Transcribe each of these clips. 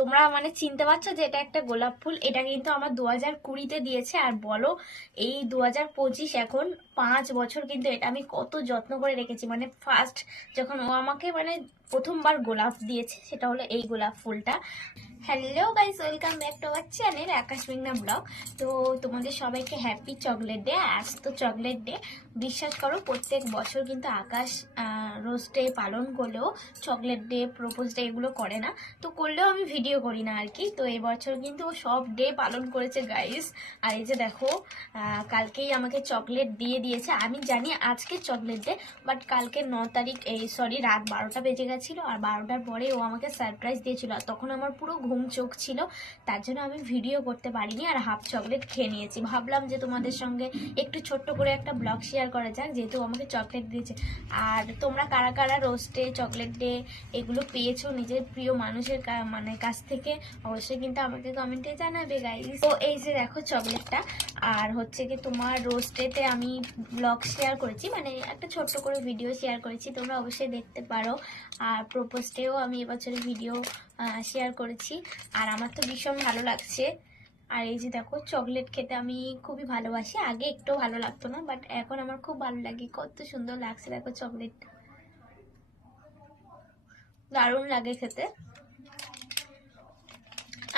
তোমরা মানে চিনতে পারছ যে এটা একটা গোলাপ ফুল। এটা কিন্তু আমার দু হাজার কুড়িতে দিয়েছে। আর বলো, এই দু হাজার পঁচিশ এখন পাঁচ বছর কিন্তু এটা আমি কত যত্ন করে রেখেছি। মানে ফার্স্ট যখন ও আমাকে মানে প্রথমবার গোলাপ দিয়েছে, সেটা হলো এই গোলাপ ফুলটা। Hello guys welcome back to our channel Akash মেঘনা ব্লগ তো তোমাদের সবাইকে হ্যাপি চকলেট ডে আজ তো চকলেট ডে বিশ্বাস করো, প্রত্যেক বছর কিন্তু আকাশ রোজ ডে পালন করলেও চকলেট ডে প্রপোজ ডে এগুলো করে না। তো করলেও আমি ভিডিও করি না আর কি তো এবছর কিন্তু সব ডে পালন করেছে গাইস আর এই যে দেখো কালকেই আমাকে চকলেট দিয়ে দিয়েছে। আমি জানি আজকে চকলেট ডে বাট কালকে ন তারিখ, এই সরি রাত বারোটা বেজে গেছিল। আর বারোটার পরে ও আমাকে সারপ্রাইজ দিয়েছিল। আর তখন আমার পুরো ঘুম চোখ ছিল, তার জন্য আমি ভিডিও করতে পারিনি আর হাফ চকলেট খেয়ে নিয়েছি। ভাবলাম যে তোমাদের সঙ্গে একটু ছোট্ট করে একটা ব্লগ শেয়ার করা যাক, যেহেতু আমাকে চকলেট দিয়েছে। আর তোমরা কারা কারা রোস্টে চকলেট ডে এগুলো পেয়েছ নিজের প্রিয় মানুষের মানে কাছ থেকে, অবশ্যই কিন্তু আমাকে কমেন্টে জানাবে গাইস তো এই যে দেখো চকলেটটা আর হচ্ছে কি তোমার রোস্টেতে আমি ব্লগ শেয়ার করেছি মানে একটা ছোট্ট করে ভিডিও শেয়ার করেছি, তোমরা অবশ্যই দেখতে পারো। আর প্রপোজটেও আমি এবছরে ভিডিও শেয়ার করেছি। আর আমার তো ভীষণ ভালো লাগছে। আর এই যে দেখো চকলেট খেতে আমি খুবই ভালোবাসি। আগে একটু ভালো লাগতো না বাট এখন আমার খুব ভালো লাগে। কত সুন্দর লাগছে দেখো চকলেট দারুণ লাগে খেতে।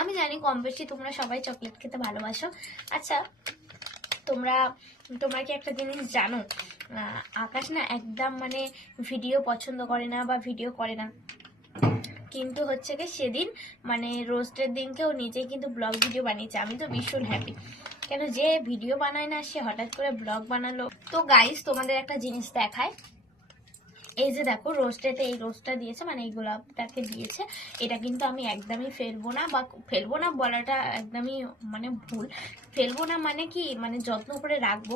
আমি জানি কম বেশি তোমরা সবাই চকলেট খেতে ভালোবাসো। আচ্ছা তোমরা তোমরা কি একটা জিনিস জানো? আকাশ না একদম মানে ভিডিও পছন্দ করে না বা ভিডিও করে না। কিন্তু হচ্ছে কি সেদিন মানে রোস্টের দিনকেও নিজেই কিন্তু ব্লগ ভিডিও বানিয়েছে। আমি তো ভীষণ হ্যাপি কেন যে ভিডিও বানায় না, সে হঠাৎ করে ব্লগ বানালো। তো গাইস তোমাদের একটা জিনিস দেখায়। এই যে দেখো রোস্টেতে এই রোস্টটা দিয়েছে মানে এই গোলাপটাকে দিয়েছে। এটা কিন্তু আমি একদমই ফেলব না, বা ফেলব না বলাটা একদমই মানে ভুল। ফেলব না মানে কি মানে যত্ন করে রাখব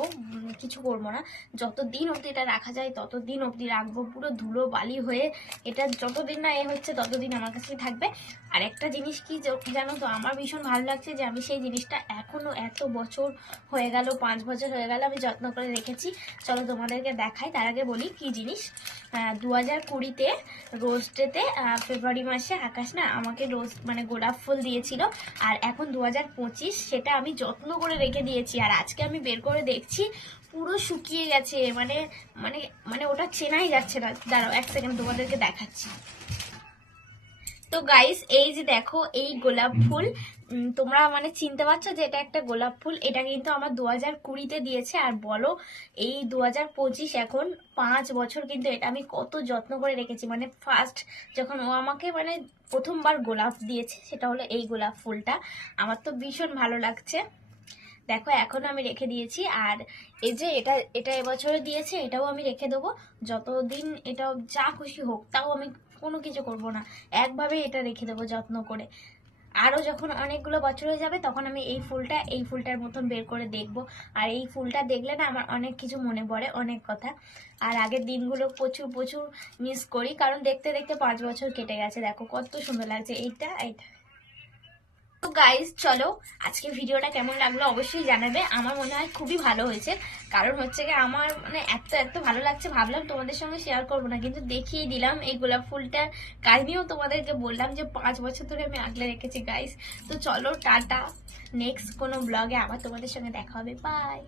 কিছু করব না। যতদিন অবধি এটা রাখা যায়, ততদিন অবধি রাখব, পুরো ধুলো বালি হয়ে। এটা যতদিন না এ হচ্ছে, ততদিন আমার কাছেই থাকবে। আর একটা জিনিস কি জানো তো, আমার ভীষণ ভালো লাগছে যে, আমি সেই জিনিসটা এখনও এত বছর হয়ে গেল, পাঁচ বছর হয়ে গেল, আমি যত্ন করে রেখেছি। চলো তোমাদেরকে দেখাই, তার আগে বলি কি জিনিস। দু হাজার কুড়িতে রোজ ডেতে ফেব্রুয়ারি মাসে আকাশ না আমাকে রোজ মানে গোলাপ ফুল দিয়েছিল। আর এখন দু হাজার পঁচিশ, সেটা আমি যত্ন করে রেখে দিয়েছি। আর আজকে আমি বের করে দেখছি, পুরো শুকিয়ে গেছে। মানে মানে মানে ওটা চেনাই যাচ্ছে না। দাঁড়াও, এক সেকেন্ড তোমাদেরকে দেখাচ্ছি। তো গাইস এই যে দেখো এই গোলাপ ফুল তোমরা মানে চিনতে পারছ যে এটা একটা গোলাপ ফুল। এটা কিন্তু আমার দু হাজার কুড়িতে দিয়েছে আর বলো এই দু হাজার পঁচিশ এখন পাঁচ বছর কিন্তু এটা আমি কত যত্ন করে রেখেছি। মানে ফার্স্ট যখন ও আমাকে মানে প্রথমবার গোলাপ দিয়েছে সেটা হলো এই গোলাপ ফুলটা। আমার তো ভীষণ ভালো লাগছে। দেখো এখন আমি রেখে দিয়েছি আর এই যে এটা এটা এবছরে দিয়েছে এটাও আমি রেখে দেবো। যতদিন এটা যা খুশি হোক তাও আমি কোনো কিছু করব না। একভাবে এটা রেখে দেবো যত্ন করে। আরও যখন অনেকগুলো বছর হয়ে যাবে, তখন আমি এই ফুলটা, এই ফুলটার মতন বের করে দেখব। আর এই ফুলটা দেখলে না, আমার অনেক কিছু মনে পড়ে, অনেক কথা। আর আগের দিনগুলো প্রচুর প্রচুর মিস করি, কারণ দেখতে দেখতে পাঁচ বছর কেটে গেছে। দেখো কত সুন্দর লাগছে। এইটা এইটা। তো গাইজ চলো, আজকে ভিডিওটা কেমন লাগল অবশ্যই জানাবে। আমার মনে হয় খুবই ভালো হয়েছে। কারণ হচ্ছে কি আমার মানে এত এত ভালো লাগছে, ভাবলাম তোমাদের সঙ্গে শেয়ার করব না, কিন্তু দেখিয়ে দিলাম এই গোলাপ ফুলটার কাহিনিও তোমাদেরকে বললাম যে পাঁচ বছর ধরে আমি আগলে রেখেছি গাইজ তো চলো, টাটা। নেক্সট কোনো ব্লগে আবার তোমাদের সঙ্গে দেখা হবে। বাই